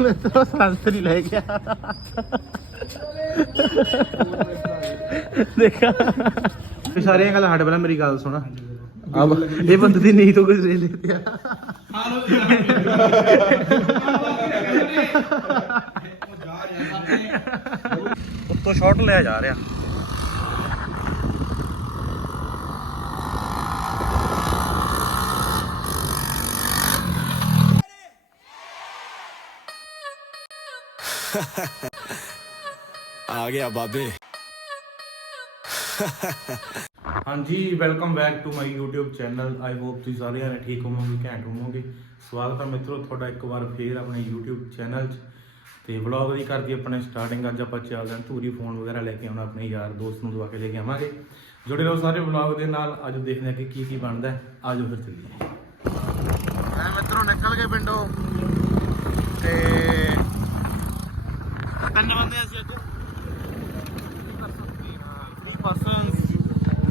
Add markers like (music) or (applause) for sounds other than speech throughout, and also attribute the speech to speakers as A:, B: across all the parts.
A: ਮੈਂ ਤਾਂ ਸੰਸਰੀ ਲੈ ਗਿਆ ਦੇਖਾ। ਇਹ ਸਾਰੀਆਂ ਗੱਲਾਂ ਸਾਡੇ ਪਹਿਲਾਂ ਮੇਰੀ ਗੱਲ ਸੁਣ। ਅਬ ਇਹ ਬੰਦੇ ਦੀ ਨੀਂਦ ਤੋਂ ਕੁਝ ਲੈ ਲਿਆ ਉੱਤੋਂ ਸ਼ਾਟ ਲਿਆ ਜਾ ਰਿਹਾ। (laughs)
B: ਆ ਗਿਆ ਬਾਬੇ। (laughs)
A: ਹਾਂਜੀ welcome back to my YouTube channel I hope ਤੁਸੀਂ ਸਾਰੇ ਜਣੇ ਠੀਕ ਹੋਵੋਗੇ ਘੈਂਟ ਹੋਵੋਗੇ। ਸਵਾਗਤ ਹੈ ਮਿੱਤਰੋ ਤੁਹਾਡਾ ਇੱਕ ਵਾਰ ਫੇਰ ਆਪਣੇ YouTube ਚੈਨਲ 'ਚ। ਤੇ ਵਲੌਗ ਦੀ ਕਰਦੀ ਆਪਣੇ ਸਟਾਰਟਿੰਗ ਅੱਜ ਆਪਾਂ ਚੱਲਦੇ ਹਾਂ ਧੂਰੀ ਫੋਨ ਵਗੈਰਾ ਲੈ ਕੇ ਆਉਣਾ ਆਪਣੇ ਯਾਰ ਦੋਸਤ ਨੂੰ ਦਵਾ ਕੇ ਲੈ ਕੇ ਆਵਾਂਗੇ। ਜੁੜੇ ਰਹੋ ਸਾਰੇ ਵਲੌਗ ਦੇ ਨਾਲ। ਅੱਜ ਦੇਖਦੇ ਹਾਂ ਕਿ ਕੀ ਕੀ ਬਣਦਾ ਆਜੋ ਫਿਰ ਚੱਲੀਏ। ਮੈਂ ਮਿੱਤਰੋ ਨਿਕਲ ਗਏ ਪਿੰਡੋਂ। ਤੇ ਤਿੰਨ ਬੰਦੇ ਅਸੀਂ ਅੱਜ three persons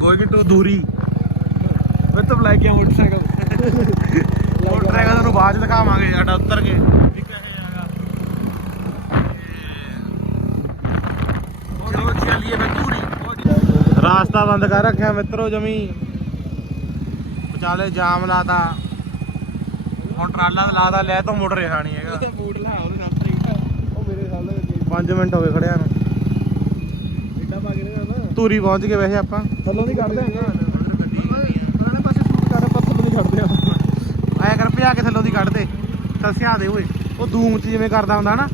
A: going to ਦੂਰੀ
C: ਮੈਂ ਤਾਂ ਲੈ ਕੇ ਆ ਮੋਟਰਸਾਈਕਲ
A: ਮੋਟਰਸਾਈਕਲ ਤੁਹਾਨੂੰ ਬਾਅਦ ਚ ਦਿਖਾਵਾਂਗੇ ਸਾਡਾ ਉੱਤਰ ਕੇ ਠੀਕ ਹੈ ਹੈਗਾ ਚਲੋ ਚੱਲੀਏ ਮੈਂ ਧੂਰੀ ਰਾਸਤਾ ਬੰਦ ਕਰ ਰੱਖਿਆ ਮਿੱਤਰੋ ਜਮੀ ਵਿਚਾਲੇ ਜਾਮ ਲਾਤਾ ਹੁਣ ਟਰਾਲਾ 5 ਮਿੰਟ ਹੋ ਗਏ ਖੜਿਆ ਨੂੰ।
C: ਇੱਡਾ ਪਾ ਕੇ ਨਾ
A: ਧੂਰੀ ਪਹੁੰਚ ਗਏ ਵੈਸੇ ਆਪਾਂ।
C: ਥੱਲੋਂ ਦੀ ਕੱਢਦੇ ਹਾਂ ਉਹਨਾਂ ਨੇ ਪਾਸੇ ਸ਼ੂਟ ਕਰ ਆਪਾਂ ਥੱਲੋਂ ਦੀ ਕੱਢਦੇ ਆ।
A: ਆਇਆ ਕਰ ਭਜਾ ਕੇ ਥੱਲੋਂ ਦੀ ਕੱਢ ਦੇ। ਤਸਿਆ ਦੇ ਓਏ। ਉਹ ਦੂਮ ਚ ਜਿਵੇਂ ਕਰਦਾ ਹੁੰਦਾ ਨਾ।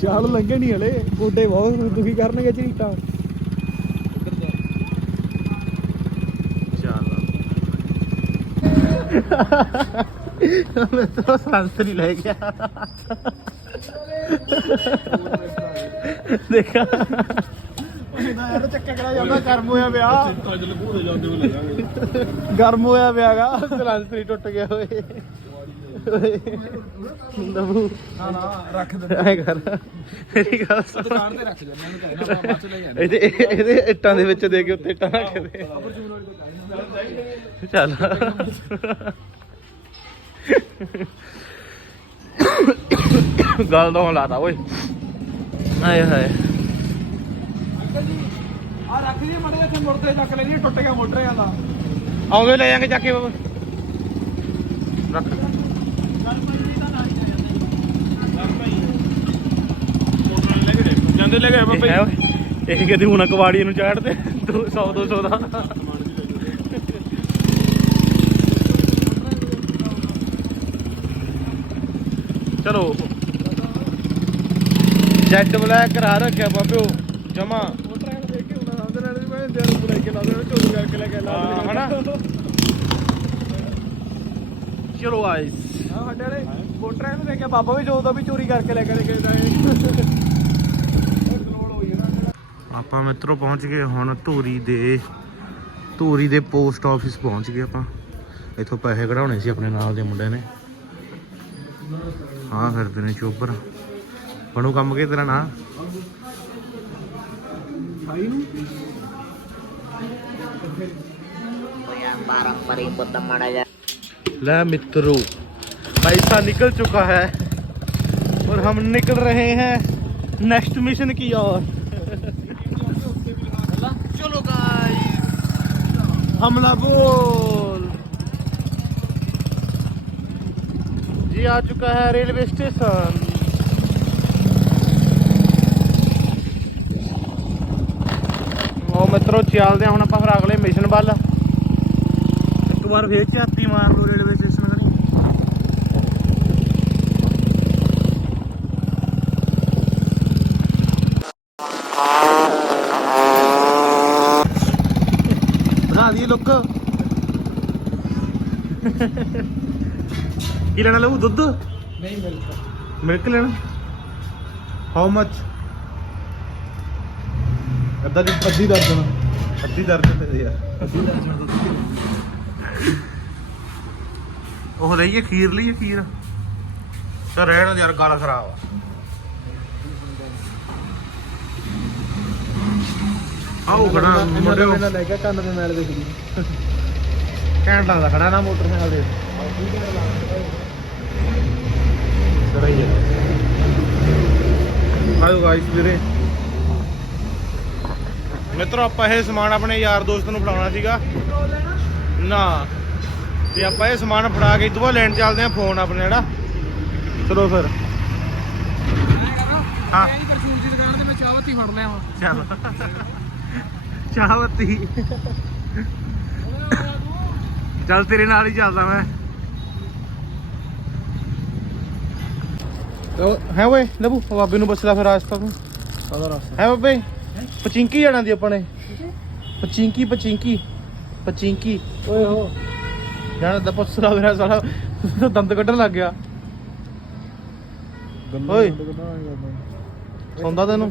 C: ਸ਼ਾਲ ਲੰਘੇ ਨਹੀਂ ਹਲੇ। ਗੋਡੇ ਬਹੁਤ ਦੁਖੀ ਕਰਨਗੇ
A: ਚੱਲ। ਮੈਂ ਤਾਂ ਸੰਸਰੀ ਲੈ ਗਿਆ। ਦੇਖਾ।
C: ਯਾਰ ਚੱਕਾ ਕਰਾ ਜਾਂਦਾ ਗਰਮ ਹੋਇਆ ਪਿਆ ਗਰਮ ਹੋਇਆ ਪਿਆਗਾ
A: ਸਲੰਸਰੀ ਟੁੱਟ ਗਿਆ ਓਏ। ਓਏ।
C: ਨਾ ਨਾ ਰੱਖ ਦੇ
A: ਐ ਕਰ। ਮੇਰੀ ਗੱਲ ਸੁਣ।
C: ਦੁਕਾਨ ਤੇ ਰੱਖ ਦਿੰਦੇ ਇਹਨੂੰ ਕਹਿਣਾ ਆਪਾਂ ਬਾਅਦ ਚ ਲੈ ਜਾਂਦੇ
A: ਇਹਦੇ ਇਹਦੇ ਇੱਟਾਂ ਦੇ ਵਿੱਚ ਦੇ ਕੇ ਉੱਤੇ ਇੱਟਾਂ ਰੱਖ ਦੇ। ਚੱਲ। ਗੱਲ ਤੋਂ ਲਾਤਾ ਓਏ। ਆਏ ਹਾਏ।
C: ਆ ਰੱਖ ਲਈ ਮੜੇ ਇੱਥੇ ਮੁੜਦੇ ਚੱਕ ਲੈ ਜੀ ਟੁੱਟ ਗਿਆ ਮੋਟਰ ਦਾ
A: ਆਉਂਦੇ ਲੈ ਜਾਾਂਗੇ ਚੱਕ ਕੇ ਬਾਬਾ। ਰੱਖ।
C: ਜਾਂਦੇ ਲੈ ਗਏ
A: ਓਏ। ਇਹ ਕਿਤੇ ਹੁਣ ਕਵਾੜੀ ਨੂੰ ਚਾੜਦੇ 100 200 ਦਾ। ਚਲੋ। ਜੈਟ ਬਲੈਕ ਕਰਾ ਰੱਖਿਆ ਬਾਬਿਓ ਜਮਾ।
C: ਮੋਟਰ ਦੇਖ ਕੇ ਉਹਨਾਂ ਸਾਹਮਣੇ ਨਾਲ ਵੀ ਮੈਂ ਦੇਰ ਨੂੰ ਲੈ ਕੇ ਲਾ ਦੇ ਚੋਰੀ ਕਰਕੇ ਲੈ ਕੇ ਲਾ
A: ਹਾਂ,
C: ਦੇ
A: ਹਨਾ? ਚਲੋ ਗਾਇਸ
C: ਹਾਂ ਸਾਡੇ ਵਾਲੇ ਮੋਟਰਾਂ ਨੂੰ ਦੇਖਿਆ ਬਾਬਾ ਵੀ ਸੋਚਦਾ ਵੀ ਚੋਰੀ ਕਰਕੇ ਲੈ ਕੇ ਲੈ ਕੇ ਜਾਏ ਕਲੋੜ ਹੋਈ ਨਾ
A: ਆਪਾਂ ਮਿੱਤਰੋ ਪਹੁੰਚ ਗਏ ਹੁਣ ਧੂਰੀ ਦੇ ਧੂਰੀ ਦੇ ਪੋਸਟ ਆਫਿਸ ਪਹੁੰਚ ਗਏ ਆਪਾਂ। ਇੱਥੋਂ ਪੈਸੇ ਕਢਾਉਣੇ ਸੀ ਆਪਣੇ ਨਾਲ ਦੇ ਮੁੰਡੇ ਨੇ। ਹਾਂ ਫਿਰਦੇ ਨੇ ਚੋਬਰ ਬਣੂ ਕੰਮ ਕੇ ਤੇਰਾ ਨਾਂ
C: ਭਾਈ ਨੂੰ
D: barang meribut teman aja
A: ले मित्रों पैसा निकल चुका है और हम निकल रहे हैं नेक्स्ट मिशन की ओर चलो गाइस हमला बोल जी आ चुका है रेलवे स्टेशन ਉਹ ਮਿੱਤਰੋ ਚੱਲਦੇ ਹੁਣ ਆਪਾਂ ਫਿਰ ਅਗਲੇ ਮਿਸ਼ਨ ਵੱਲ। ਇੱਕ ਵਾਰ ਫੇਰ ਝਾਤੀ ਮਾਰ ਲਓ ਰੇਲਵੇ ਸਟੇਸ਼ਨ ਕਣੀ ਬਣਾ ਦੀ ਲੁੱਕ। ਕੀ ਲੈਣਾ ਲਊ? ਦੁੱਧ?
C: ਨਹੀਂ ਮਿਲਦਾ।
A: ਮਿਲਕ ਲੈਣਾ? ਹਾਊ ਮੱਚ ਅੱਧਾ ਦੀ ਅੱਧੀ ਦਰਜਨ। ਅੱਧੀ ਦਰਜਨ ਤੇ ਦੇ ਯਾਰ।
C: ਅੱਧੀ ਦਰਜਨ ਦਾ
A: ਉਹ ਰਹੀਏ ਖੀਰ ਲਈਏ ਖੀਰ? ਤਾਂ ਰਹਿਣ ਯਾਰ ਗਾਲ ਖਰਾਬ ਆ। ਆਉ ਖੜਾ ਮੁੰਡੇ ਨੂੰ
C: ਲੈ ਕੇ ਕੰਨ ਦੇ ਮੈਲ ਦੇਖਦੀ
A: ਕਹਿਣ ਦਾ ਖੜਾ ਨਾ ਮੋਟਰਸਾਈਕਲ ਦੇ। ਸੜਾਈ ਆਓ ਗਾਇਸ ਵੀਰੇ। ਮਿੱਤਰੋ ਆਪਾਂ ਇਹ ਸਮਾਨ ਆਪਣੇ ਯਾਰ ਦੋਸਤ ਨੂੰ ਫੜਾਉਣਾ ਸੀਗਾ। ਨਾ ਤੇ ਆਪਾਂ ਇਹ ਸਮਾਨ ਫੜਾ ਕੇ ਬਾਅਦ ਲੈਣ ਚੱਲਦੇ ਆ ਫੋਨ ਆਪਣੇ ਜਿਹੜਾ। ਚਲੋ ਫਿਰ। ਹਾਂ।
C: ਮੈਂ ਪਰਫਿਊਮ ਦੀ ਦੁਕਾਨ ਤੇ ਮੈਂ ਚਾਹਵਤੀ ਫੜ ਲਿਆ ਵਾ
A: ਚੱਲ। ਚਾਹਵਤੀ ਚੱਲ ਤੇਰੇ ਨਾਲ ਹੀ ਚੱਲਦਾ ਮੈਂ। ਹੈ ਓਏ ਲਬੂ ਬਾਬੇ ਨੂੰ ਲੈ ਫਿਰ ਰਾਸਤਾ ਤੂੰ
C: ਸਾਦਾ ਰਸਤਾ।
A: ਹੈ ਬਾਬੇ? ਪਚਿੰਕੀ ਜਾਣਾ ਦੀ ਆਪਾਂ ਨੇ। ਪਚਿੰਕੀ ਪਚਿੰਕੀ ਪਚਿੰਕੀ।
C: ਓਏ ਹੋ।
A: ਜਾਣਾ ਦਾ ਲਾ ਮੇਰਾ ਸਾਲਾ। ਦੰਦ ਕੱਢਣ ਲੱਗ ਗਿਆ। ਓਏ। ਸੌਂਦਾ ਤੈਨੂੰ।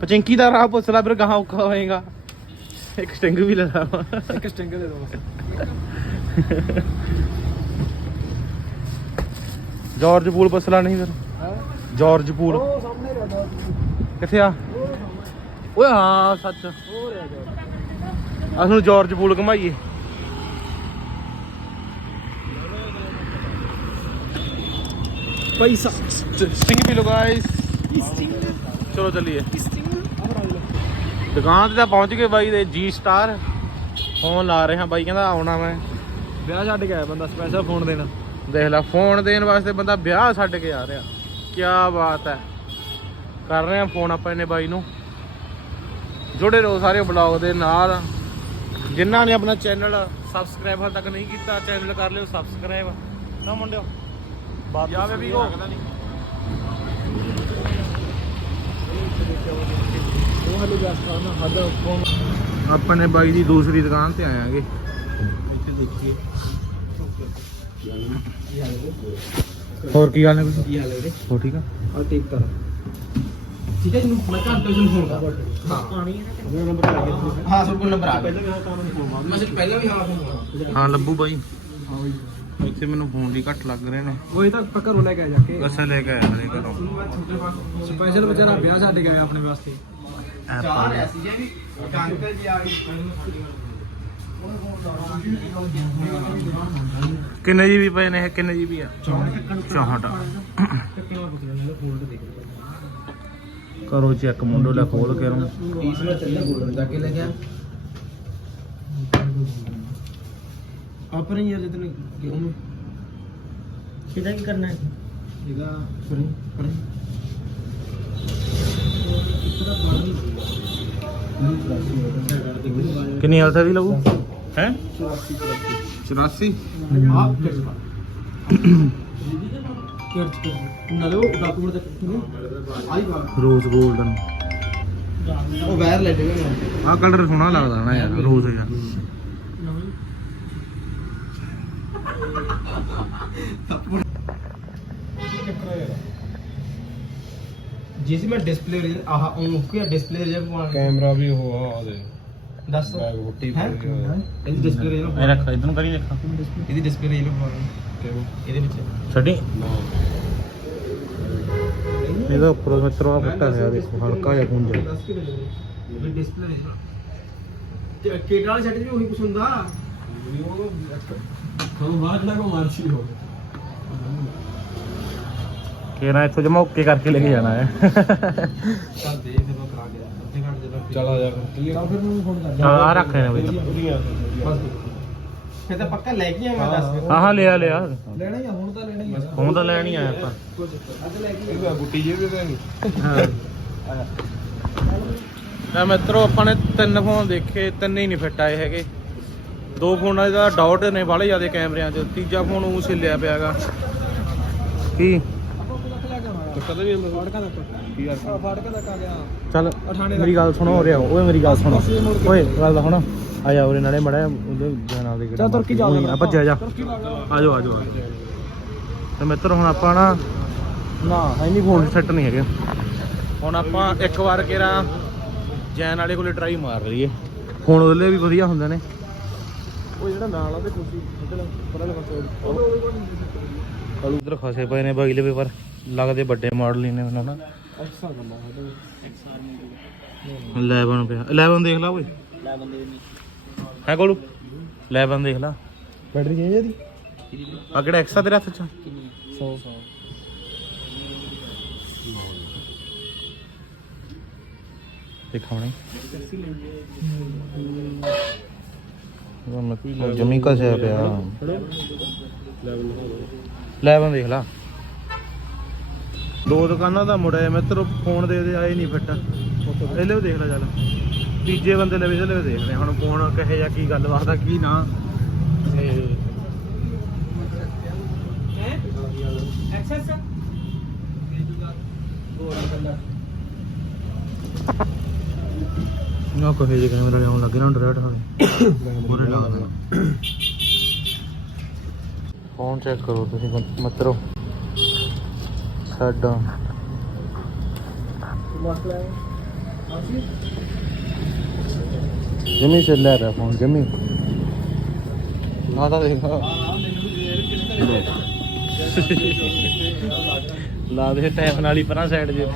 A: ਪਚਿੰਕੀ ਦਾ ਰਾਹ ਪੁੱਛ ਲੈ ਫਿਰ ਗਾਹਾਂ ਔਖਾ ਹੋਏਗਾ। ਇੱਕ ਸਟਿੰਗ ਵੀ ਲੈ ਲਾ।
C: ਇੱਕ ਸਟਿੰਗ ਦੇ ਦੋ
A: ਜਾਰਜ ਪੂਲ ਪੁੱਛ ਲਾ ਨਹੀਂ ਫਿਰ। George Pool.
C: ਉਹ ਸਾਹਮਣੇ ਰਹਿਦਾ।
A: ਕਿੱਥੇ ਆ? ਓਏ ਹਾਂ ਸੱਚ। ਨੂੰ ਜਾਰਜ ਪੂਲ ਘਮਾਈਏ।
C: ਪੈਸਾ
A: ਸਟਿੰਗ ਪੀ ਲੋ ਗਾਇਸ ਚਲੋ ਚੱਲੀਏ। ਦੁਕਾਨ ਤੇ ਤਾਂ ਪਹੁੰਚ ਗਏ ਬਾਈ ਦੇ ਜੀ ਸਟਾਰ ਫੋਨ ਲਾ ਰਹੇ ਹਾਂ ਬਾਈ ਕਹਿੰਦਾ ਆਉਣਾ ਮੈਂ।
C: ਵਿਆਹ ਛੱਡ ਕੇ ਆਇਆ ਬੰਦਾ ਸਪੈਸ਼ਲ ਫੋਨ ਦੇਣਾ।
A: ਦੇਖ ਲੈ ਫੋਨ ਦੇਣ ਵਾਸਤੇ ਬੰਦਾ ਵਿਆਹ ਛੱਡ ਕੇ ਆ ਰਿਹਾ। ਕੀ ਬਾਤ ਹੈ। ਕਰ ਰਹੇ ਹਾਂ ਫੋਨ ਆਪਾਂ ਇਹਨੇ ਬਾਈ ਨੂੰ। ਜੁੜੇ ਰਹੋ ਸਾਰੇ ਬਲੌਗ ਦੇ ਨਾਲ। ਜਿਨ੍ਹਾਂ ਨੇ ਆਪਣਾ ਚੈਨਲ ਸਬਸਕ੍ਰਾਈਬ ਹਾਲ ਤੱਕ ਨਹੀਂ ਕੀਤਾ ਚੈਨਲ ਕਰ ਲਿਓ ਸਬਸਕ੍ਰਾਈਬ ਨਾ ਮੁੰਡਿਓ ਬਾਤ ਜਾਵੇ ਵੀ ਉਹ
C: ਹਲੋ ਨਾ
A: ਆਪਣੇ ਬਾਈ ਦੀ ਦੂਸਰੀ ਦੁਕਾਨ ਤੇ ਆਇਆਂਗੇ ਇੱਥੇ ਦੇਖੀਏ। ਹੋਰ ਕੀ ਗੱਲ ਹੈ ਕੁਝ
C: ਕੀ ਹਾਲ ਹੈ ਵੀਰੇ?
A: ਹੋ ਠੀਕ ਆ?
C: ਆ ਟੇਕ ਕਰ ਠੀਕ ਹੈ ਜੀ ਮੈਂ ਘਰ ਤੋਂ ਜਨ ਫੋਨ ਕਰ ਹਾਂ। ਪਾਣੀ ਮੇਰਾ ਨੰਬਰ ਆ ਗਿਆ ਹਾਂ ਸਭ ਕੋਲ ਨੰਬਰ ਆ ਗਿਆ ਪਹਿਲਾਂ ਵੀ ਹਾਂ ਕੰਮ ਨਹੀਂ ਫੋਨ ਮੈਂ ਸਿਰ ਪਹਿਲਾਂ ਵੀ ਹਾਂ ਫੋਨ
A: ਹਾਂ ਲੱਭੂ ਬਾਈ।
C: ਹਾਂ ਬਈ
A: ਇੱਥੇ ਮੈਨੂੰ ਫੋਨ ਦੀ ਘੱਟ ਲੱਗ ਰਹੇ ਨੇ।
C: ਉਹ ਇਹ ਤਾਂ ਪੱਕਾ ਰੋ ਲੈ ਕੇ ਆ ਜਾ ਕੇ।
A: ਅਸਾਂ ਲੈ ਕੇ ਆਇਆ ਹਲੇ ਘਰੋਂ
C: ਸਪੈਸ਼ਲ ਵਿਚਾਰਾ ਵਿਆਹ ਛੱਡ ਆਇਆ ਆਪਣੇ ਵਾਸਤੇ।
A: ਐਪਲ
C: ਸੀ ਜੀ ਅੰਕਲ ਜੀ ਆ
A: ਕਿੰਨੇ ਜੀ ਵੀ ਪਏ ਨੇ ਕਿੰਨੇ ਜੀ ਵੀ ਆ? 64 ਕਰੋ ਚੈੱਕ ਮੁੰਡੋ ਲੈ ਖੋਲ ਕੇ ਰੋ
C: तीस में चलने गोल्डन जाके ले गया अपन यार जितने गेहूं में सीधा की करना है सीधा करें करें इतना पानी
A: ਕਿੰਨੀ ਹਾਲਤ ਦੀ ਲੱਗੂ ਹੈ
C: चौरासी चौरासी
A: 84
C: आप ਨਾਲੇ ਉਹ ਡਾਕੂਮੈਂਟ ਦਾ ਆਈ ਬਾਤ
A: ਰੋਜ਼ 골ਡਨ
C: ਉਹ ਵਾਇਰ ਲੈ ਦੇਗਾ
A: ਆਹ ਕਲਰ ਸੋਹਣਾ ਲੱਗਦਾ ਨਾ ਯਾਰ ਰੋਜ਼ ਯਾਰ
C: ਜਿਸ ਮੈਂ ਡਿਸਪਲੇ ਆਹ ਉਹ ਕੀ ਡਿਸਪਲੇ ਜੇ ਪਵਾ
D: ਕੈਮਰਾ ਵੀ ਉਹ ਆ ਉਹਦੇ।
C: ਦੱਸ।
D: ਬੈਗ ਹੁੱਟੀ
C: ਹੈ?
D: ਪਈ
C: ਇਹਦੀ ਡਿਸਪਲੇ ਰੇਲ
A: ਇਹ ਰੱਖ ਇਧਰ ਨੂੰ ਕਰੀ ਦੇਖਾਂ।
C: ਇਹਦੀ ਡਿਸਪਲੇ ਪਵਾ
D: ਕਿਉਂ
C: ਇਹਦੇ ਵਿੱਚ
A: ਛੱਡੀ
D: ਨਾ
A: ਇਹਦਾ ਉੱਪਰ ਮਿੱਤਰੋ ਆ ਫੁੱਟਾ ਹੋਇਆ ਦੇਖੋ ਹਲਕਾ ਜਿਹਾ ਪੁੰਜ
C: ਇਹ ਡਿਸਪਲੇ ਰੇਲ ਤੇ ਕੇਟ ਵਾਲੇ ਸੈੱਟ ਵੀ ਉਹੀ ਕੁਛ ਹੁੰਦਾ ਉਹ ਬਾਹਰ ਖੜਾ ਕੋ ਮਾਰਚੀ ਹੋ
A: ਕਿਹੜਾ ਇੱਥੋਂ ਜਮਾ ਓਕੇ ਕਰਕੇ ਲੈ ਕੇ ਜਾਣਾ ਹੈ
C: ਚੱਲ ਦੇ ਫਿਰ ਮੈਂ ਕਰਾ ਕੇ ਅੱਧੇ ਘੰਟੇ ਦੇ
D: ਚਲ ਆ ਜਾ ਕੀ
C: ਤਾਂ ਫਿਰ ਨੂੰ ਫੋਨ ਕਰ ਫਿਰ ਤਾਂ ਪੱਕਾ ਲੈ ਕੇ ਆਵਾਂ ਦੱਸ
A: ਹਾਂ ਹਾਂ ਲਿਆ ਲਿਆ।
C: ਲੈਣਾ ਹੀ ਆ ਹੁਣ ਤਾਂ ਲੈਣਾ ਹੀ ਆ।
A: ਹੁਣ ਤਾਂ ਲੈਣ ਹੀ ਆਇਆ ਆਪਾਂ।
C: ਅੱਜ ਲੈ ਕੇ
D: ਇਹਦਾ ਬੁੱਟੀ ਜੇ ਵੀ ਦੇਣੀ
A: ਹਾਂ ਤਾਂ ਮਿੱਤਰੋ ਆਪਾਂ ਨੇ ਤਿੰਨ ਫੋਨ ਦੇਖੇ ਤਿੰਨੇ ਹੀ ਨਹੀਂ ਫਿੱਟ ਆਏ ਹੈਗੇ। ਦੋ ਫੋਨਾਂ ਦਾ ਡਾਟ ਨੇ ਬਾਹਲੇ ਜ਼ਿਆਦਾ ਕੈਮਰਿਆਂ 'ਚ ਤੀਜਾ ਫੋਨ ਉਹ ਛਿੱਲਿਆ ਪਿਆਗਾ। ਕੀ?
D: ਕਦੇ ਵੀ
C: ਫਾੜਕਾ ਤੱਕ
D: ਕੀ ਯਾਰ
C: ਆ ਫਾੜਕਾ ਤੱਕ ਆ ਗਿਆ
A: ਚੱਲ
C: ਅਠਾਣੇ
A: ਮੇਰੀ ਗੱਲ ਸੁਣੋ ਆਓ। ਓਏ ਮੇਰੀ ਗੱਲ ਸੁਣੋ। ਓਏ ਗੱਲ ਸੁਣ। ਆ ਜਾ ਉਰੇ ਨਾਲੇ ਮੜਾ ਉਹਦੇ ਜਾਣਾ ਦੇ
C: ਚੱਲ ਤੁਰਕੀ ਚੱਲਦੇ
A: ਆਪਾਂ। ਜਾ। ਜਾ
C: ਲੱਗ
A: ਆ ਜਾਓ ਆ ਜਾਓ ਤੇ ਮਿੱਤਰ ਹੁਣ ਆਪਾਂ ਨਾ ਨਾ ਹੈ ਨਹੀਂ ਫੋਨ ਸੈੱਟ ਨਹੀਂ ਹੈਗੇ। ਹੁਣ ਆਪਾਂ ਇੱਕ ਵਾਰ ਕਿਰਾ ਜੈਨ ਵਾਲੇ ਕੋਲੇ ਟਰਾਈ ਮਾਰ ਲਈਏ। ਫੋਨ ਉਹਦੇ ਵੀ ਵਧੀਆ ਹੁੰਦੇ ਨੇ।
C: ਉਹ ਜਿਹੜਾ ਨਾਲ ਆ ਤੇ ਕੁਰਸੀ ਉਹਦੇ ਪਰਾਂ ਦੇ ਪਾਸੇ।
A: ਉਧਰ ਖਸੇ ਪਏ ਨੇ ਬਾਈਲੇ ਪੇਪਰ ਲੱਗਦੇ ਵੱਡੇ ਮਾਡਲ ਹੀ ਨੇ ਉਹਨਾਂ ਨਾ
C: ਐਕਸਾ ਗੰਦਾ ਹੈ
A: 11 ਪਿਆ। 11 ਦੇਖ ਲਾ ਓਏ।
C: ਲੈ ਬੰਦੇ ਨਹੀਂ
A: ਹੈ ਗੋਲੂ? ਲੈ ਬੰਦ ਦੇਖ ਲਾ।
C: ਬੈਟਰੀ ਚੇਂਜ ਹੈ ਦੀ
A: ਆ ਕਿਹੜਾ ਐਕਸਾ ਤੇਰੇ ਹੱਥ ਚ?
C: 100 100
A: ਦਿਖਾਉਣੇ ਉਹ ਮਤ ਪਿਆ ਲੈ ਬੰਦ ਦੇਖ ਲਾ। ਦੋ ਦੁਕਾਨਾਂ ਦਾ ਮੁੜਿਆ ਮੈਂ ਤੇਰੇ ਫੋਨ ਦੇ ਦੇ, ਆਏ ਨਹੀਂ ਫਿੱਟ। ਇਹਲੇ ਦੇਖ ਲੈ ਚੱਲ। ਤੀਜੇ ਬੰਦੇ ਲੈ ਵੀ ਦੇਖ ਰਹੇ ਹੁਣ ਫੋਨ ਕਹੇ ਜਾਂ ਕੀ ਗੱਲਬਾਤ ਆ, ਕੀ ਨਾ। ਤੇ
C: ਐਕਸੈਸ
A: ਨਾ ਕਹੇ ਜੇ ਕੈਮਰਾ ਲਿਆਉਣ ਲੱਗੇ ਨਾ ਡਰੈਟ ਹਾਲੇ ਪੂਰੇ ਲਾ ਫੋਨ ਚੈੱਕ ਕਰੋ ਤੁਸੀਂ ਮਤ- ਸਾਡਾ। ਜਮੀ ਚੱਲਿਆ ਰਿਹਾ ਫੋਨ ਜਮੀ। ਆ ਤਾਂ ਦੇਖ। ਲਾ ਦੇ ਟਾਈਮ ਨਾਲ ਹੀ ਪਰਾਂ ਸਾਈਡ ਜੇ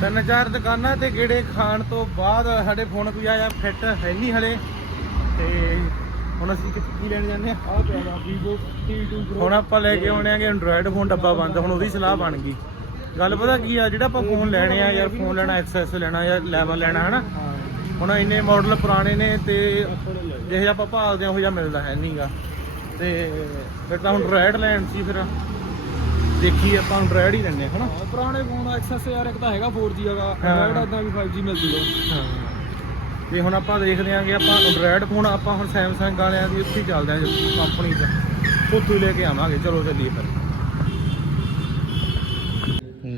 A: ਤਿੰਨ ਚਾਰ ਦੁਕਾਨਾਂ ਤੇ ਗੇੜੇ ਖਾਣ ਤੋਂ ਬਾਅਦ ਸਾਡੇ ਫੋਨ ਕੋਈ ਆਇਆ ਫਿੱਟ ਹੈ ਨਹੀਂ ਹਲੇ। ਤੇ ਹੁਣ ਅਸੀਂ ਕਿੱਥੇ ਕੀ ਲੈਣ ਜਾਂਦੇ ਆ
C: ਆ ਪਿਆ Vivo T2 Pro
A: ਹੁਣ ਆਪਾਂ ਲੈ ਕੇ ਆਉਣੇ ਆਗੇ ਐਂਡਰੋਇਡ ਫੋਨ ਡੱਬਾ ਬੰਦ ਹੁਣ ਉਹਦੀ ਸਲਾਹ ਬਣ ਗਈ। ਗੱਲ ਪਤਾ ਕੀ ਆ ਜਿਹੜਾ ਆਪਾਂ ਫੋਨ ਲੈਣੇ ਆ ਯਾਰ ਫੋਨ ਲੈਣਾ ਐਕਸੈਸ ਲੈਣਾ ਜਾਂ ਲੈਵਲ ਲੈਣਾ ਹਨਾ?
C: ਹਾਂ
A: ਹੁਣ ਇੰਨੇ ਮਾਡਲ ਪੁਰਾਣੇ ਨੇ ਤੇ ਜਿਹੇ ਜਿਹਾ ਆਪਾਂ ਭਾਲਦੇ ਆ ਉਹ ਜਿਹਾ ਮਿਲਦਾ ਹੈ ਨਹੀਂਗਾ ਤੇ ਫਿਰ ਤਾਂ ਹੁਣ ਐਂਡਰੋਇਡ ਲੈਣ ਸੀ ਫਿਰ। ਦੇਖੀ ਆਪਾਂ ਐਂਡਰੋਇਡ ਹੀ ਲੈਣੇ ਹਨਾ?
C: ਹਾਂ, ਪੁਰਾਣੇ ਫੋਨ ਦਾ ਐਕਸੈਸ ਯਾਰ ਇੱਕ ਤਾਂ ਹੈਗਾ 4G ਹੈਗਾ
A: ਹਾਂ।
C: Android ਇਦਾਂ ਵੀ 5G ਮਿਲ ਜੂਗਾ
A: ਹਾਂ। ਤੇ ਹੁਣ ਆਪਾਂ ਦੇਖਦੇ ਆਂਗੇ ਆਪਾਂ ਐਂਡਰੋਇਡ ਫੋਨ ਆਪਾਂ ਹੁਣ ਸੈਮਸੰਗ ਵਾਲਿਆਂ ਦੀ ਉੱਥੇ ਚੱਲਦੇ ਆਂ ਕੰਪਨੀ 'ਚ। ਉੱਥੋਂ ਹੀ ਲੈ ਕੇ ਆਵਾਂਗੇ ਚਲੋ ਚੱਲੀਏ ਫਿਰ।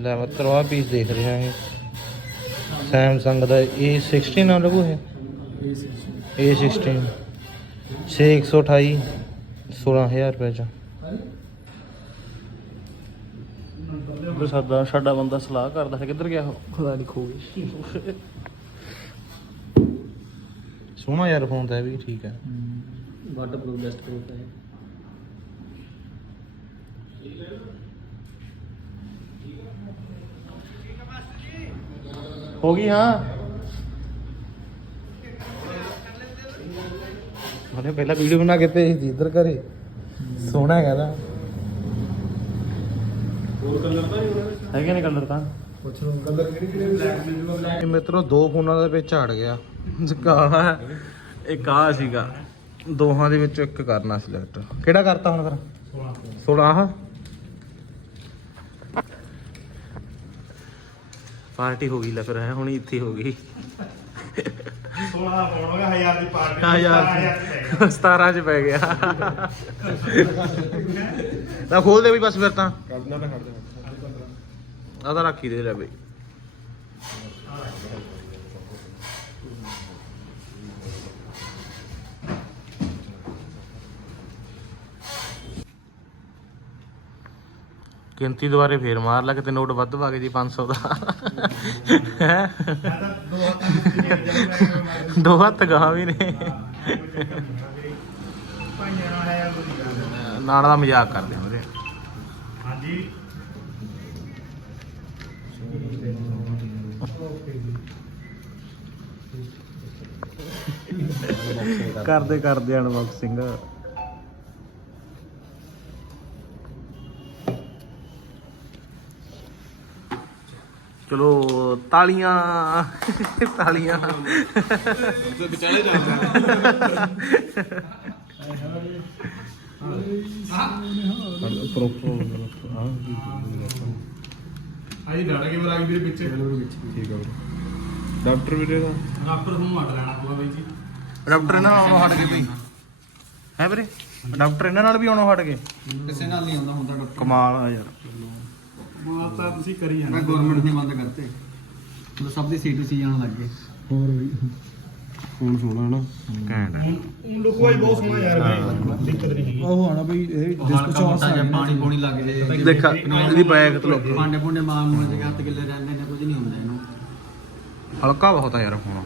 A: ਲੈ ਮਤਲਬ ਆ ਪੀਸ ਦੇਖ ਰਿਹਾ ਹੈ ਸੈਮਸੰਗ ਦਾ A16 ਨਾਲ ਲੱਗੂ ਹੈ A16 6 128 16000 ਰੁਪਏ ਚ। ਸਾਡਾ ਸਾਡਾ ਬੰਦਾ ਸਲਾਹ ਕਰਦਾ ਹੈ ਕਿੱਧਰ ਗਿਆ ਉਹ?
C: ਖੁਦਾ ਨਹੀਂ ਖੋ
A: ਸੋਹਣਾ ਯਾਰ ਫੋਨ ਤਾਂ ਇਹ ਵੀ ਠੀਕ ਹੈ।
C: ਵਾਟਰ ਪ੍ਰੂਫ ਬੈਸਟ ਪ੍ਰੂਫ ਹੈ
A: ਹੋ ਗਈ ਹਾਂ। ਉਹਨੇ ਪਹਿਲਾਂ ਵੀਡੀਓ ਬਣਾ ਕੇ ਭੇਜੀ ਸੀ ਇੱਧਰ ਘਰੇ। ਸੋਹਣਾ ਹੈਗਾ ਦਾ
D: ਹੋਰ ਕਲਰ ਤਾਂ ਨਹੀਂ ਉਹਨਾਂ
A: ਹੈਗੇ ਨੇ ਕਲਰ ਤਾਂ।
C: ਪੁੱਛ ਲਓ। ਕਲਰ ਕਿਹੜੀ ਕਿਹੜੀ ਬਲੈਕ ਮਿਲ ਜੂਗਾ
A: ਇਹ ਮਿੱਤਰੋ ਦੋ ਫੋਨਾਂ ਦੇ ਵਿੱਚ ਝੜ ਗਿਆ। ਕਾਲਾ ਹੈ। ਇੱਕ ਆ ਸੀਗਾ। ਦੋਹਾਂ ਦੇ ਵਿੱਚੋਂ ਇੱਕ ਕਰਨਾ ਸਿਲੈਕਟ ਕਿਹੜਾ ਕਰਤਾ ਹੁਣ ਫਿਰ? 16 16 ਪਾਰਟੀ ਹੋ ਗਈ ਲੈ ਫਿਰ ਹੈ ਹੁਣ ਇੱਥੇ ਹੋ ਗਈ।
E: 16 ਫੋਨ ਹੋ ਗਿਆ 1000 ਦੀ ਪਾਰਟੀ
A: ਆ ਯਾਰ 17 ਚ ਪੈ ਗਿਆ। ਤਾਂ ਖੋਲ ਦੇ ਵੀ ਬਸ ਫਿਰ ਤਾਂ।
D: ਤਾਂ ਕਰਦੇ
A: ਆ ਤਾਂ ਰੱਖੀ ਦੇ ਲੈ ਬਈ। ਗਿਣਤੀ ਦੁਬਾਰੇ ਫੇਰ ਮਾਰ ਲਾ ਕਿਤੇ ਨੋਟ ਵੱਧ ਪਾ ਕੇ ਜੀ 500 ਦਾ। ਹੈਂ?
E: ਦੋ ਹੱਥਾਂ ਵਿੱਚ ਜਿਹੜੇ ਜੰਮ
A: ਦੋ ਹੱਥ ਗਾਂ ਵੀ ਨੇ।
E: ਨਾਲ ਹੈ
A: ਨਾਣਾ ਦਾ ਮਜ਼ਾਕ ਕਰਦੇ ਆ ਵੀਰੇ।
E: ਹਾਂਜੀ।
A: ਕਰਦੇ ਕਰਦੇ ਅਨਬਾਕਸਿੰਗ ਚਲੋ ਤਾਲੀਆਂ ਤਾਲੀਆਂ।
D: ਵਿਚਾਲੇ ਜਾਂਦਾ
E: ਹਾਂਜੀ ਡਾੜਾ ਕੇ ਬਰਾਗ ਵੀਰੇ ਪਿੱਛੇ
D: ਠੀਕ ਆ ਡਾਕਟਰ ਵੀਰੇ ਦਾ।
E: ਡਾਕਟਰ ਨੂੰ ਮੜ ਲੈਣਾ ਪਊਗਾ ਬਾਈ ਜੀ।
A: ਡਾਕਟਰ ਇਹਨਾਂ ਨਾਲ ਆਉਣੋਂ ਹਟ ਗਏ ਬਈ। ਹੈ ਵੀਰੇ? ਡਾਕਟਰ ਇਹਨਾਂ ਨਾਲ ਵੀ ਆਉਣੋਂ ਹਟ ਗਏ।
C: ਕਿਸੇ ਨਾਲ ਨਹੀਂ ਆਉਂਦਾ ਹੁੰਦਾ ਡਾਕਟਰ।
A: ਕਮਾਲ ਆ ਯਾਰ।
E: ਮਾਲ ਤਾਂ ਤੁਸੀਂ ਕਰੀ ਜਾਂਦੇ
C: ਮੈਂ ਗਵਰਨਮੈਂਟ ਨੇ ਬੰਦ ਕਰਤੇ ਮਤਲਬ ਸਭ ਦੀ ਸੀ ਟੂ ਸੀ ਜਾਣ ਲੱਗ ਗਏ। ਹੋਰ ਵੀ।
D: ਫੋਨ ਸੋਹਣਾ ਨਾ
A: ਘੈਂਟ ਹੈ।
E: ਲੁਕੋ ਹੀ ਬਹੁਤ ਸੋਹਣਾ ਯਾਰ ਬਾਈ ਦਿੱਕਤ ਨਹੀਂ ਹੈਗੀ।
C: ਉਹ ਆਣਾ ਬਈ ਇਹ ਡਿਸਕ ਚੌਂਸ ਆ ਪਾਣੀ ਪੂਣੀ ਲੱਗ ਜੇ।
A: ਦੇਖ ਇਹਦੀ ਬੈਗ ਤੋਂ ਲੋਕ
C: ਮਾਰ ਰਹਿੰਦੇ ਨੇ ਕੁਝ ਨਹੀਂ ਹੁੰਦਾ ਇਹਨੂੰ।
A: ਹਲਕਾ ਬਹੁਤ ਆ ਯਾਰ ਫੋਨ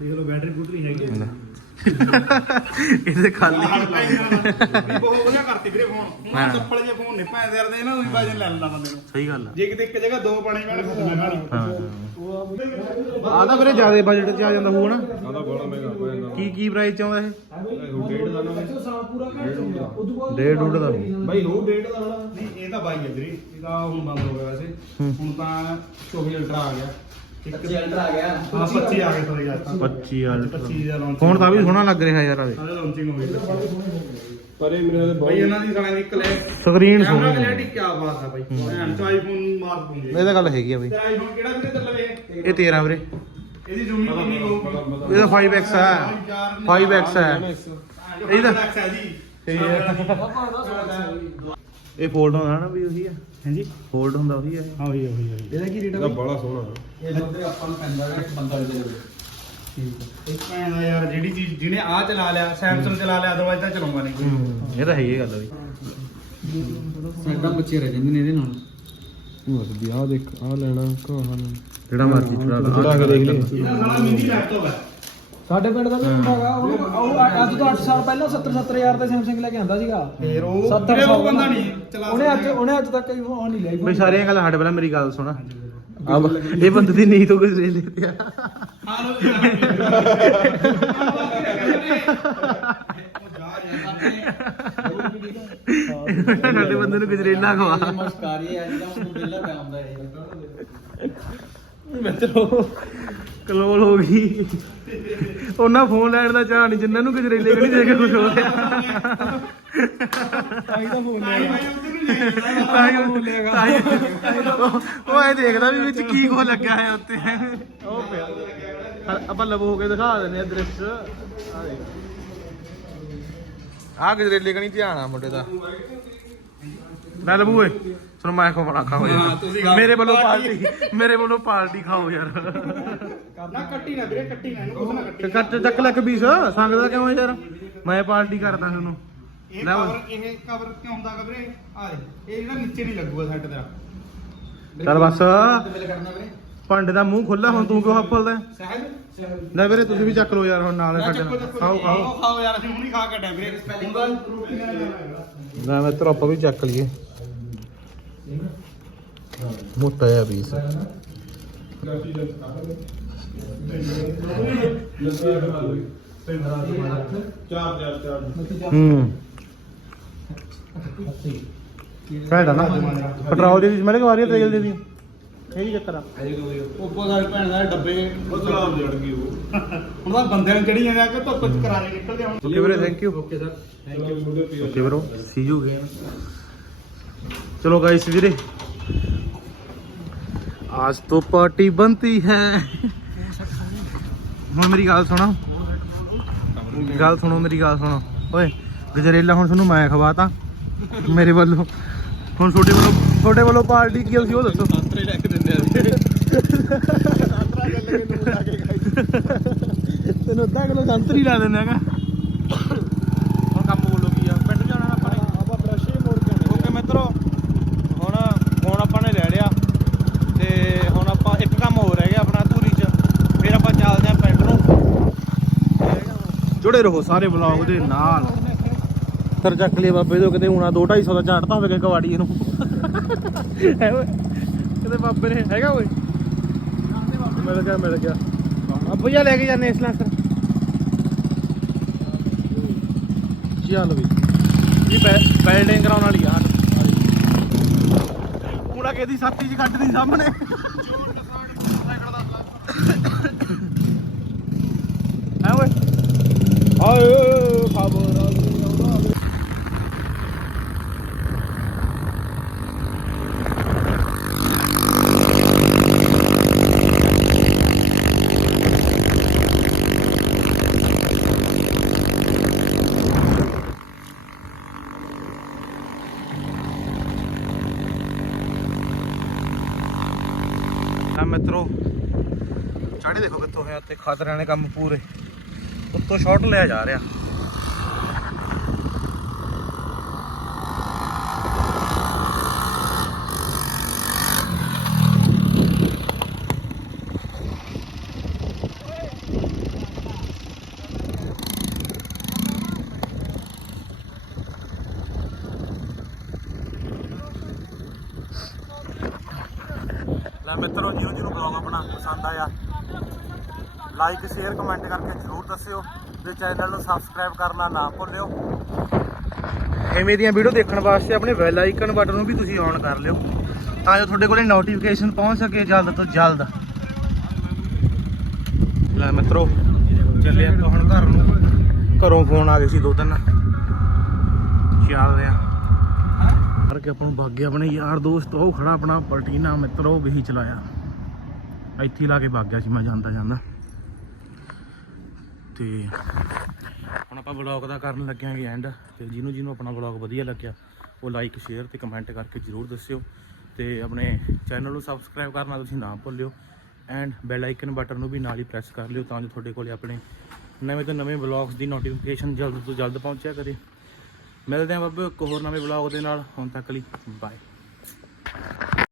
E: ਦੇਖ ਲਓ ਬੈਟਰੀ ਬੂਟਰੀ ਹੈਗੀ। ਹੈ।
A: ਇਹਦੇ ਖਾਲੀ।
E: ਬਹੁਤ ਵਧੀਆ ਕਰਤੀ ਵੀਰੇ ਫੋਨ ਹੁਣ ਚੱਪਲ ਜੇ ਫੋਨ ਨਹੀਂ ਪਾਏ ਕਰਦੇ ਨਾ ਉਹੀ ਵਜਨ ਲੈ ਲੈਂਦਾ ਬੰਦੇ ਨੂੰ।
A: ਸਹੀ ਗੱਲ ਆ।
E: ਜੇ ਕਿਤੇ ਇੱਕ ਜਗ੍ਹਾ ਦੋ ਪਾਣੀ ਪੈਣ ਫਿਰ ਨਾਲ।
A: ਹਾਂ। ਆ ਤਾਂ ਵੀਰੇ ਜ਼ਿਆਦਾ ਬਜਟ ਚ ਆ ਜਾਂਦਾ ਹੋਊ ਨਾ
D: ਆਦਾ ਬੜਾ ਮਹਿੰਗਾ ਪੈ ਜਾਂਦਾ।
A: ਕੀ ਕੀ ਪ੍ਰਾਈਸ ਚ ਆਉਂਦਾ ਇਹ?
D: ਡੇਢ ਦਾ ਨਾ
A: ਡੇਢ ਡੂਢ ਦਾ।
E: ਬਾਈ ਹੋ ਡੇਢ ਦਾ ਵਾਲਾ। ਨਹੀਂ ਇਹ ਤਾਂ ਬਾਈ ਹੈ ਵੀਰੇ। ਇਹ ਤਾਂ ਹੁਣ ਬੰਦ ਹੋ ਗਿਆ ਵੈਸੇ। ਹੁਣ ਤਾਂ 24 ਅਲਟਰਾ ਆ ਗਿਆ।
C: 25 ਅਲਟਰਾ ਆ ਗਿਆ।
E: ਹਾਂ 25 ਆ ਗਏ ਸੋਰੀ ਅੱਜ ਤਾਂ
A: 25 ਅਲਟਰਾ
E: 25 ਦਾ ਲਾਂਚ
A: ਫੋਨ ਤਾਂ ਵੀ ਸੋਹਣਾ ਲੱਗ ਰਿਹਾ ਯਾਰ ਆਵੇ
E: ਸਾਰੇ ਲਾਂਚਿੰਗ ਹੋ ਗਈ
D: ਪਰ ਇਹ ਮੇਰੇ ਤੇ
E: ਬਾਈ ਇਹਨਾਂ ਦੀ ਸਾਲੇ ਦੀ ਕਲੈ
A: ਸਕਰੀਨ
E: ਕੈਮਰਾ
A: ਸੋਹਣੀ
E: ਕਲੈਰਿਟੀ ਕੀ ਬਾਤ ਹੈ ਬਾਈ। ਐਨ ਚ ਆਈਫੋਨ ਮਾਰ ਦੂੰਗੇ
A: ਇਹ ਤਾਂ ਗੱਲ ਹੈਗੀ ਆ ਬਈ।
E: ਤੇਰਾ ਆਈਫੋਨ ਕਿਹੜਾ ਵੀਰੇ ਤੇ ਲਵੇ
A: ਇਹ? 13 ਵੀਰੇ।
E: ਇਹਦੀ ਜ਼ੂਮਿੰਗ ਕਿੰਨੀ ਹੋਊਗੀ?
A: ਇਹਦਾ 5x ਹੈ 5x ਹੈ
E: ਇਹਦਾ ਹੈ ਜੀ।
A: ਇਹ ਫੋਲਡ ਹੁੰਦਾ ਨਾ ਵੀ ਉਹੀ ਆ।
E: ਹਾਂਜੀ।
A: ਫੋਲਡ ਹੁੰਦਾ ਉਹੀ ਆ।
E: ਹਾਂ ਉਹੀ ਉਹੀ
C: ਇਹਦਾ ਕੀ ਰੇਟ
D: ਇਹਦਾ ਬੜਾ ਸੋਹਣਾ।
C: ਇਹ ਬੰਦੇ ਆਪਾਂ ਨੂੰ ਪੈਂਦਾ ਹੈ ਬੰਦਾ ਦੇ
E: ਇੱਕ ਭੈਣ ਦਾ ਯਾਰ ਜਿਹੜੀ ਚੀਜ਼ ਜਿਹਨੇ ਆ ਚਲਾ ਲਿਆ ਸੈਮਸੰਗ ਚਲਾ ਲਿਆ ਅਦਰਵਾਈਜ਼ ਤਾਂ ਚਲਾਉਂਗਾ ਨਹੀਂ।
A: ਇਹ ਤਾਂ ਹੈਗੀ ਗੱਲ ਬਈ
C: ਸਾਡਾ ਬੱਚੇ ਰਹਿ ਜਾਂਦੇ ਨੇ ਇਹਦੇ ਨਾਲ।
D: ਹੋਰ ਵੀ ਆਹ ਦੇਖ ਆਹ ਲੈਣਾ ਕਾ ਲੈਣਾ।
A: ਜਿਹੜਾ ਮਰਜ਼ੀ ਚੜਾ ਲਾ
D: ਚੜਾ ਕੇ ਦੇਖ ਲਈ
E: ਇਹਦਾ ਸਾਲਾ ਮਿੰਦੀ ਲੈਪਟਾਪ ਹੈ।
F: ਸਾਡੇ ਪਿੰਡ ਦਾ ਵੀ ਮੁੰਡਾ ਹੈਗਾ ਉਹ ਉਹ ਅੱਜ ਤੋਂ 8 ਸਾਲ ਪਹਿਲਾਂ 70 70000 ਦਾ ਸੈਮਸੰਗ ਲੈ ਕੇ ਆਂਦਾ ਸੀਗਾ।
E: ਫੇਰ ਉਹ
F: 70
E: ਵੀਰੇ ਉਹ
F: ਸਾਲ
E: ਬੰਦਾ। ਨਹੀਂ ਚਲਾ
F: ਉਹਨੇ ਅੱਜ। ਉਹਨੇ ਅੱਜ ਤੱਕ ਉਹ ਨਹੀਂ ਲਿਆ
A: ਬਈ ਸਾਰੀਆਂ ਗੱਲਾਂ ਸਾਡੇ ਪਹਿਲਾਂ ਮੇਰੀ ਗੱਲ ਸੁਣ। ਅਬ ਇਹ ਬੰਦੇ ਦੀ ਨੀਂਦ ਤੋਂ ਗੁਜ਼ਰੇ ਲਿਆ।
E: ਹਾਂ ਲੋ (laughs)
A: ਸਾਡੇ ਬੰਦੇ ਨੂੰ ਗਜਰੇਲਾ ਖਵਾ।
C: ਮਸਕਾਰੀ ਅੱਜ ਦਾ ਬਿੱਲਾ ਪਿਆ ਹੁੰਦਾ ਇਹ।
A: ਮਿੱਤਰੋ ਕਲੋਲ ਹੋ ਗਈ। ਉਹਨਾਂ ਫੋਨ ਲੈਣ ਦਾ ਚਾਹ ਨਹੀਂ ਜਿੰਨਾਂ ਨੂੰ ਗਜਰੇਲੇ ਵੀ ਨਹੀਂ ਦੇ ਕੇ ਖੁਸ਼ ਹੋ
F: ਫੋਨ
E: ਜਾਈਏ
A: ਤਾਂ ਹੀ ਉਹ- ਤਾਂ ਹੀ ਉਹ- ਉਹ ਇਹ ਦੇਖਦਾ ਵੀ ਵਿੱਚ ਕੀ ਕੋ ਲੱਗਾ ਹੈ ਉੱਤੇ। ਉਹ ਪਿਆ। ਹਾਂ, ਆਪਾਂ ਲਵੋ ਹੋ ਕੇ ਦਿਖਾ ਦਿੰਦੇ ਆ ਦ੍ਰਿਸ਼। ਆ ਦੇਖ। ਆ ਗਜਰੇਲੇ ਕਣੀ ਧਿਆਨ ਆ ਮੁੰਡੇ ਦਾ। ਲੈ ਲਬੂ ਓਏ ਸੁਣ ਮੈਂ ਕੋ ਬਣਾ ਖਾਓ ਯਾਰ। ਮੇਰੇ ਵੱਲੋਂ ਪਾਰਟੀ ਮੇਰੇ ਵੱਲੋਂ ਪਾਰਟੀ ਖਾਓ ਯਾਰ।
E: ਨਾ ਕੱਟੀ ਨਾ ਵੀਰੇ ਕੱਟੀ ਨਾ ਇਹਨੂੰ ਕੁਝ ਨਾ ਕੱਟੀ।
A: ਤੇ ਕੱਟ ਚੱਕ ਲੈ ਕੇ ਪੀਸ ਸੰਗਦਾ ਕਿਉਂ ਯਾਰ? ਮੈਂ ਪਾਰਟੀ ਕਰਦਾ ਤੁਹਾਨੂੰ
E: ਇਹ
A: ਲੈ ਓਏ।
E: ਕਵਰ ਇਹ ਕਵਰ ਕਿਉਂ ਹੁੰਦਾ ਗਾ ਵੀਰੇ? ਆ ਦੇ ਇਹ ਜਿਹੜਾ ਨੀਚੇ ਨਹੀਂ ਲੱਗੂਗਾ ਸੈੱਟ ਤੇਰਾ।
A: ਚੱਲ ਬਸ।
C: ਬਿੱਲ ਕਰਨਾ ਵੀਰੇ।
A: ਭਾਂਡੇ ਦਾ ਮੂੰਹ ਖੁੱਲਾ ਹੁਣ ਤੂੰ ਕਿਉਂ ਹੱਫਲਦਾ
E: ਸਹਿਜ
A: ਲੈ ਵੀਰੇ ਤੁਸੀਂ ਵੀ ਚੱਕ ਲਓ ਯਾਰ ਹੁਣ ਨਾਲ
E: ਨਾ
A: ਸਾਡੇ
E: ਚੱਕੋ
A: ਨਾਲ।
E: ਚੱਕੋ।
A: ਖਾਓ ਖਾਓ।
E: ਖਾਓ ਯਾਰ ਅਸੀਂ ਹੁਣੀ ਖਾ ਕੇ ਡੇ ਵੀਰੇ। ਹੁੰਦਾ ਰੋਟੀ ਨਾਲ
A: ਲੈ ਮੈਂ ਤੇਰਾ ਆਪਾਂ ਵੀ ਚੱਕ ਲਈਏ। ਮੋਟਾ ਜਿਹਾ ਪੀਸ
E: ਚਾਰ ਚਾਰ ਚਾਰ
A: ਹੂੰ ਨਾ ਪੈਟਰੋਲ ਦੀ ਸਮੈਲ ਕਵਾ ਰਹੀ ਹੈ ਤੇਲ ਦੀ ਇਹ ਚੱਕਰ ਆ?
E: ਉੱਪਰ ਦਾ ਭੈਣ ਦਾ ਡੱਬੇ ਬਦਲਾਵ ਜੜ ਗਈ ਉਹ। ਹੁਣ ਤਾਂ ਬੰਦਿਆਂ ਜਾਂਦੇ ਆ ਕਿ ਧੁੱਪ ਚ ਕਰਾਰੇ ਨਿਕਲਦੇ ਹੁਣ।
A: ਓਕੇ ਵੀਰੇ thank you okay sir okay bro see you ਚਲੋ ਗਾਇਸ ਵੀਰੇ आज तो पार्टी बनती है ਹੁਣ ਮੇਰੀ ਗੱਲ ਸੁਣੋ ਗੱਲ ਸੁਣੋ ਮੇਰੀ ਗੱਲ ਸੁਣੋ ਓਏ ਗਜਰੇਲਾ ਹੁਣ ਤੁਹਾਨੂੰ ਮੈਂ ਖਵਾਤਾ ਮੇਰੇ ਵੱਲੋਂ ਹੁਣ ਤੁਹਾਡੇ ਵੱਲੋਂ ਤੁਹਾਡੇ ਵੱਲੋਂ ਪਾਰਟੀ ਕੀ ਸੀ ਉਹ ਦੱਸੋ ਸੰਤਰੇ ਲੈ ਕੇ ਦਿੰਦੇ ਆ ਤੈਨੂੰ ਅੱਧਾ ਕਿਲੋ ਸੰਤਰੀ ਲਾ ਦਿੰਦੇ ਹੈਗਾ ਜੁੜੇ ਰਹੋ ਸਾਰੇ ਵਲੌਗ ਦੇ ਨਾਲ। ਸਰ ਚੱਕ ਲਈ ਬਾਬੇ ਤੋਂ ਕਿਤੇ ਹੁਣਾ 2 250 ਦਾ ਝਾੜਤਾ ਹੋਵੇਗਾ ਕਵਾੜੀ ਇਹਨੂੰ। ਹੈ ਓਏ ਕਿਤੇ ਬਾਬੇ ਨੇ ਹੈਗਾ ਓਏ ਮਿਲ ਗਿਆ ਮਿਲ ਗਿਆ। ਅੱਬੂ ਜਾ ਲੈ ਕੇ ਜਾਂਦੇ ਇਸ ਲਾਸਰ ਚੱਲ ਵੀ। ਇਹ ਬੈਲਡਿੰਗ ਕਰਾਉਣ ਵਾਲੀ ਆ। ਪੂਰਾ ਕਿਹਦੀ ਸਾਥੀ ਚ ਕੱਢਦੀ ਸਾਹਮਣੇ ਹੈ ਓਏ ਆਏ ਖਬਰ ਮਿੱਤਰੋ ਚਾੜੀ ਦੇਖੋ ਕਿੱਥੋਂ ਹੋਇਆ ਤੇ ਖਾਤਰਿਆਂ ਨੇ ਕੰਮ ਪੂਰੇ। ਤੋਂ ਸ਼ਾਟ ਲਿਆ ਜਾ ਰਿਹਾ ਮਿੱਤਰੋ ਜਿਹਨੂੰ ਜਿਹਨੂੰ ਬਲੌਗ ਆਪਣਾ ਪਸੰਦ ਆਇਆ ਲਾਈਕ ਸ਼ੇਅਰ ਕਮੈਂਟ ਕਰਕੇ ਜਰੂਰ ਦੱਸਿਓ ਤੇ ਚੈਨਲ ਨੂੰ ਸਬਸਕ੍ਰਾਈਬ ਕਰਨਾ ਨਾ ਭੁੱਲਿਓ। ਐਵੇਂ ਦੀਆਂ ਵੀਡੀਓ ਦੇਖਣ ਵਾਸਤੇ ਆਪਣੇ ਬੈਲ ਆਈਕਨ ਬਟਨ ਨੂੰ ਵੀ ਤੁਸੀਂ ਔਨ ਕਰ ਲਿਓ, ਤਾਂ ਜੋ ਤੁਹਾਡੇ ਕੋਲੇ ਨੋਟੀਫਿਕੇਸ਼ਨ ਪਹੁੰਚ ਸਕੇ ਜਲਦ ਤੋਂ ਜਲਦ। ਲੈ ਮਿੱਤਰੋ, ਚੱਲੇ ਆਪਾਂ ਹੁਣ ਘਰ ਨੂੰ। ਘਰੋਂ ਫੋਨ ਆ ਗਏ ਸੀ ਦੋ ਤਿੰਨ। ਚੱਲਦੇ ਆ। ਕਰਕੇ ਆਪਾਂ ਨੂੰ ਭੱਗ ਆਪਣੇ ਯਾਰ ਦੋਸਤ, ਉਹ ਖੜਾ ਆਪਣਾ ਪਲਟੀਨਾ ਮਿੱਤਰ ਵੀ ਚਲਾਇਆ। ਇੱਥੇ ਲਾ ਕੇ ਭੱਗ ਗਿਆ ਸੀ, ਮੈਂ ਜਾਂਦਾ ਜਾਂਦਾ। ਤੇ ਹੁਣ ਆਪਾਂ ਵਲੌਗ ਦਾ ਕਰਨ ਲੱਗਿਆਂਗੇ ਐਂਡ ਤੇ ਜਿਹਨੂੰ ਜਿਹਨੂੰ ਆਪਣਾ ਵਲੌਗ ਵਧੀਆ ਲੱਗਿਆ, ਉਹ ਲਾਈਕ ਸ਼ੇਅਰ ਤੇ ਕਮੈਂਟ ਕਰਕੇ ਜਰੂਰ ਦੱਸਿਓ ਤੇ ਆਪਣੇ ਚੈਨਲ ਨੂੰ ਸਬਸਕ੍ਰਾਈਬ ਕਰਨਾ ਤੁਸੀਂ ਨਾ ਭੁੱਲਿਓ ਐਂਡ ਬੈਲ ਆਈਕਨ ਬਟਨ ਨੂੰ ਵੀ ਨਾਲ ਹੀ ਪ੍ਰੈਸ ਕਰ ਲਿਓ ਤਾਂ ਜੋ ਤੁਹਾਡੇ ਕੋਲੇ ਆਪਣੇ ਨਵੇਂ ਤੋਂ ਨਵੇਂ ਵਲੌਗਸ ਦੀ ਨੋਟੀਫਿਕੇਸ਼ਨ ਜਲਦ ਤੋਂ ਜਲਦ ਪਹੁੰਚਿਆ ਕਰੇ। ਮਿਲਦੇ ਹਾਂ ਬਾਬੇ ਇੱਕ ਹੋਰ ਨਵੇਂ ਵਲੌਗ ਦੇ ਨਾਲ, ਹੁਣ ਤੱਕ ਲਈ ਬਾਏ